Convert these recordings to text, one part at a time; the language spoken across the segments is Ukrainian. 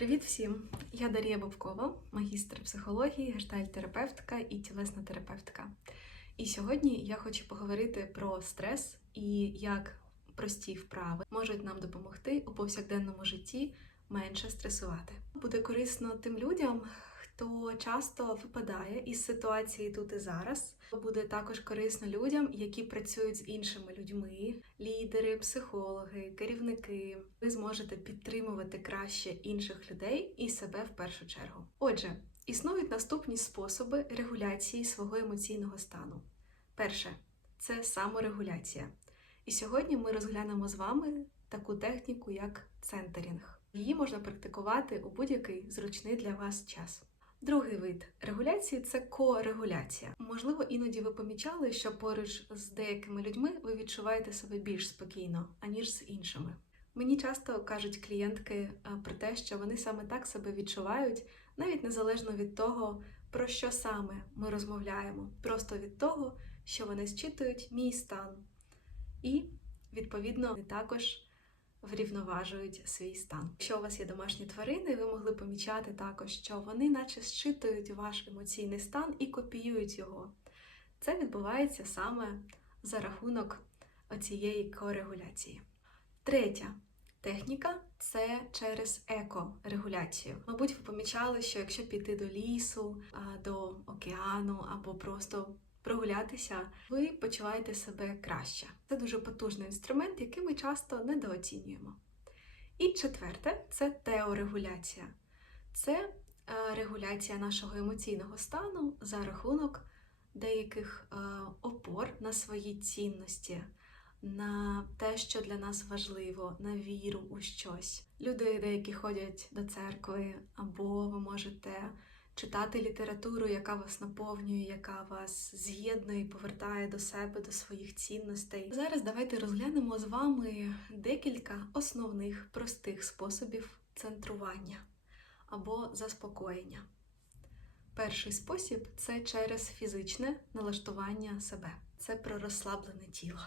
Привіт всім! Я Дарія Бобкова, магістр психології, гештальтерапевтика і тілесна терапевтка. І сьогодні я хочу поговорити про стрес і як прості вправи можуть нам допомогти у повсякденному житті менше стресувати. Буде корисно тим людям, хто часто випадає із ситуації тут і зараз. Буде також корисно людям, які працюють з іншими людьми, лідери, психологи, керівники. Ви зможете підтримувати краще інших людей і себе в першу чергу. Отже, існують наступні способи регуляції свого емоційного стану. Перше це саморегуляція. І сьогодні ми розглянемо з вами таку техніку, як центерінг. Її можна практикувати у будь-який зручний для вас час. Другий вид регуляції це корегуляція. Можливо, іноді ви помічали, що поруч з деякими людьми ви відчуваєте себе більш спокійно, аніж з іншими. Мені часто кажуть клієнтки е, про те, що вони саме так себе відчувають, навіть незалежно від того, про що саме ми розмовляємо, просто від того, що вони зчитують мій стан. І, відповідно, також врівноважують свій стан. Якщо у вас є домашні тварини, ви могли помічати також, що вони наче зчитують ваш емоційний стан і копіюють його. Це відбувається саме за рахунок цієї корегуляції. Третя техніка це через екорегуляцію. Мабуть, ви помічали, що якщо піти до лісу, до океану або просто прогулятися, ви почуваєте себе краще. Це дуже потужний інструмент, який ми часто недооцінюємо. І четверте це теорегуляція. Це регуляція нашого емоційного стану за рахунок деяких опор на свої цінності, на те, що для нас важливо, на віру у щось. Люди, деякі ходять до церкви, або ви можете читати літературу, яка вас наповнює, яка вас з'єднує повертає до себе, до своїх цінностей. Зараз давайте розглянемо з вами декілька основних простих способів центрування або заспокоєння. Перший спосіб це через фізичне налаштування себе. Це про розслаблене тіло.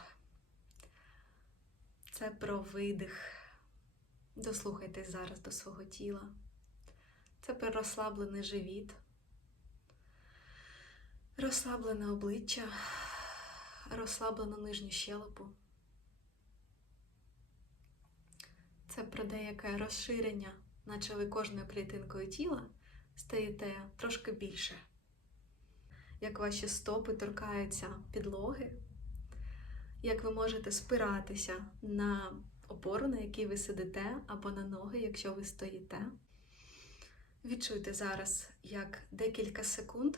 Це про видих. Дослухайтесь зараз до свого тіла. Про розслаблений живіт, розслаблене обличчя, розслаблену нижню щелепу. Це про деяке розширення, наче ви кожною клітинкою тіла стаєте трошки більше. Як ваші стопи торкаються підлоги, як ви можете спиратися на опору, на якій ви сидите, або на ноги, якщо ви стоїте. Відчуйте зараз, як декілька секунд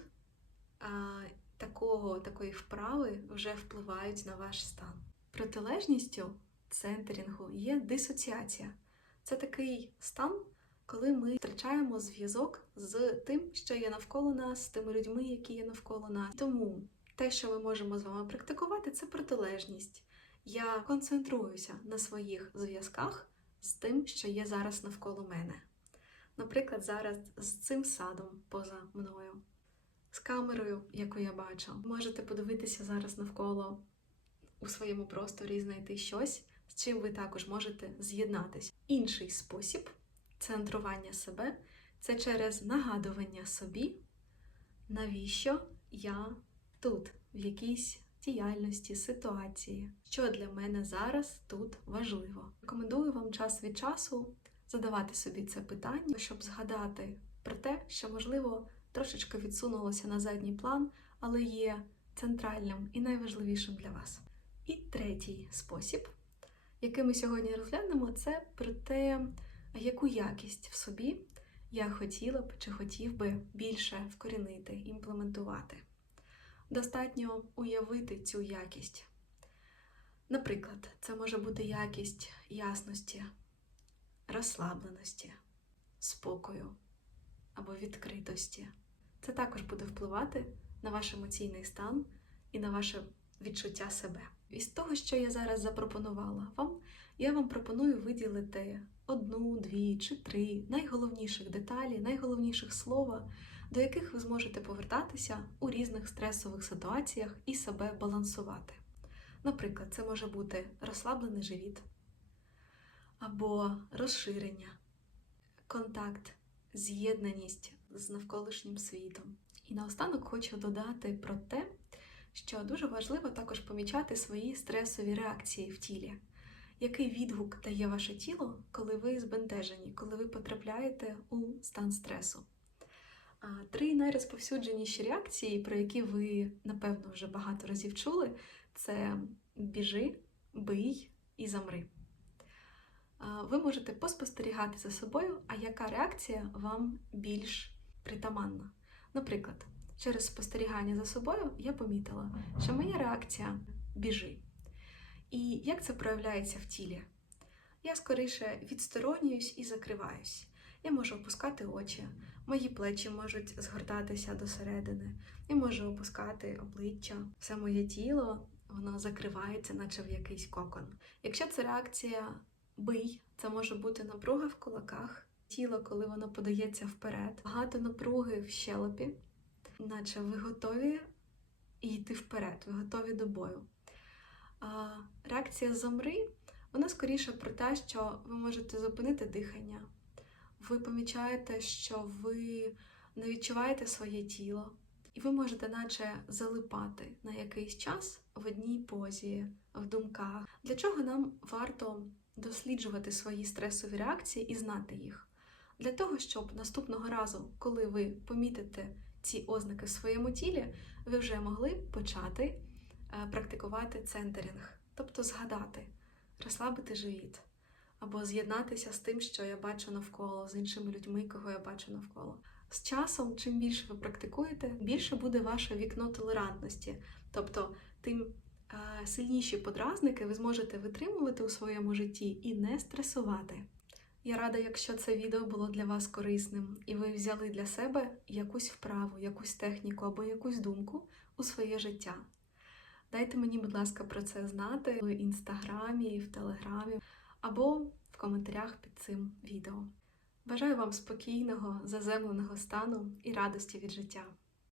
а, такого, такої вправи вже впливають на ваш стан. Протилежністю центерінгу є дисоціація. Це такий стан, коли ми втрачаємо зв'язок з тим, що є навколо нас, з тими людьми, які є навколо нас. Тому те, що ми можемо з вами практикувати, це протилежність. Я концентруюся на своїх зв'язках з тим, що є зараз навколо мене. Наприклад, зараз з цим садом поза мною, з камерою, яку я бачу. Можете подивитися зараз навколо у своєму просторі і знайти щось, з чим ви також можете з'єднатися. Інший спосіб центрування себе це через нагадування собі, навіщо я тут, в якійсь діяльності, ситуації, що для мене зараз тут важливо. Рекомендую вам час від часу задавати собі це питання, щоб згадати про те, що, можливо, трошечки відсунулося на задній план, але є центральним і найважливішим для вас. І третій спосіб, який ми сьогодні розглянемо, це про те, яку якість в собі я хотіла б чи хотів би більше вкорінити, імплементувати. Достатньо уявити цю якість. Наприклад, це може бути якість ясності, розслабленості, спокою або відкритості. Це також буде впливати на ваш емоційний стан і на ваше відчуття себе. Із того, що я зараз запропонувала вам, я вам пропоную виділити одну, дві чи три найголовніших деталі, найголовніших слова, до яких ви зможете повертатися у різних стресових ситуаціях і себе балансувати. Наприклад, це може бути розслаблений живіт або розширення, контакт, з'єднаність з навколишнім світом. І наостанок хочу додати про те, що дуже важливо також помічати свої стресові реакції в тілі. Який відгук дає ваше тіло, коли ви збентежені, коли ви потрапляєте у стан стресу? Три найрозповсюдженіші реакції, про які ви, напевно, вже багато разів чули, це біжи, бий і замри. Ви можете поспостерігати за собою, а яка реакція вам більш притаманна. Наприклад, через спостерігання за собою я помітила, що моя реакція біжи. І як це проявляється в тілі? Я скоріше відсторонююсь і закриваюсь. Я можу опускати очі, мої плечі можуть згортатися досередини, я можу опускати обличчя, все моє тіло воно закривається, наче в якийсь кокон. Якщо це реакція бий, це може бути напруга в кулаках, тіло, коли воно подається вперед, багато напруги в щелепі, наче ви готові йти вперед, ви готові до бою. А реакція замри, вона скоріше про те, що ви можете зупинити дихання, ви помічаєте, що ви не відчуваєте своє тіло, і ви можете, наче, залипати на якийсь час в одній позі, в думках. Для чого нам варто досліджувати свої стресові реакції і знати їх? Для того, щоб наступного разу, коли ви помітите ці ознаки в своєму тілі, ви вже могли почати е, практикувати центерінг, тобто згадати, розслабити живіт, або з'єднатися з тим, що я бачу навколо, з іншими людьми, кого я бачу навколо. З часом, чим більше ви практикуєте, більше буде ваше вікно толерантності, тобто тим е, сильніші подразники ви зможете витримувати у своєму житті і не стресувати. Я рада, якщо це відео було для вас корисним, і ви взяли для себе якусь вправу, якусь техніку або якусь думку у своє життя. Дайте мені, будь ласка, про це знати в інстаграмі, в телеграмі або в коментарях під цим відео. Бажаю вам спокійного, заземленого стану і радості від життя.